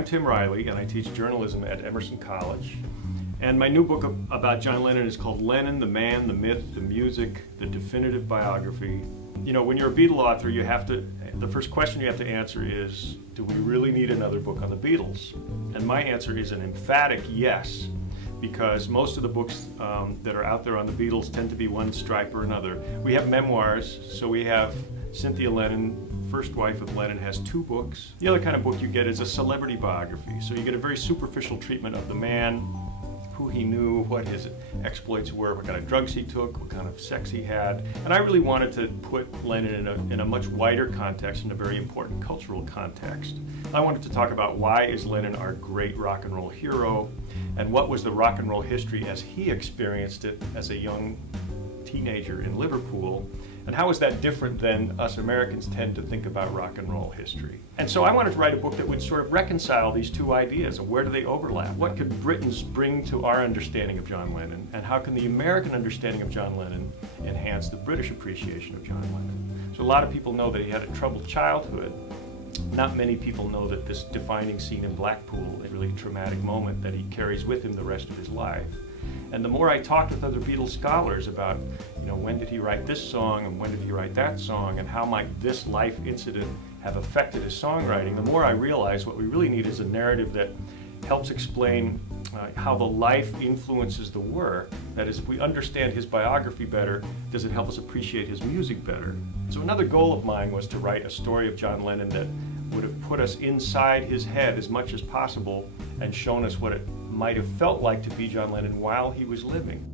I'm Tim Riley, and I teach journalism at Emerson College. And my new book about John Lennon is called Lennon, the Man, the Myth, the Music, the Definitive Biography. You know, when you're a Beatle author, the first question you have to answer is, do we really need another book on the Beatles? And my answer is an emphatic yes, because most of the books that are out there on the Beatles tend to be one stripe or another. We have memoirs, so we have Cynthia Lennon, first wife of Lennon, has 2 books. The other kind of book you get is a celebrity biography. So you get a very superficial treatment of the man, who he knew, what his exploits were, what kind of drugs he took, what kind of sex he had. And I really wanted to put Lennon in a much wider context, in a very important cultural context. I wanted to talk about why is Lennon our great rock and roll hero, and what was the rock and roll history as he experienced it as a young teenager in Liverpool, and how is that different than us Americans tend to think about rock and roll history. And so I wanted to write a book that would sort of reconcile these 2 ideas, and where do they overlap? What could Britons bring to our understanding of John Lennon, and how can the American understanding of John Lennon enhance the British appreciation of John Lennon? So a lot of people know that he had a troubled childhood. Not many people know that this defining scene in Blackpool is a really traumatic moment that he carries with him the rest of his life. And the more I talked with other Beatles scholars about, you know, when did he write this song and when did he write that song and how might this life incident have affected his songwriting, the more I realized what we really need is a narrative that helps explain how the life influences the work. That is, if we understand his biography better, does it help us appreciate his music better? So another goal of mine was to write a story of John Lennon that would have put us inside his head as much as possible and shown us what it might have felt like to be John Lennon while he was living.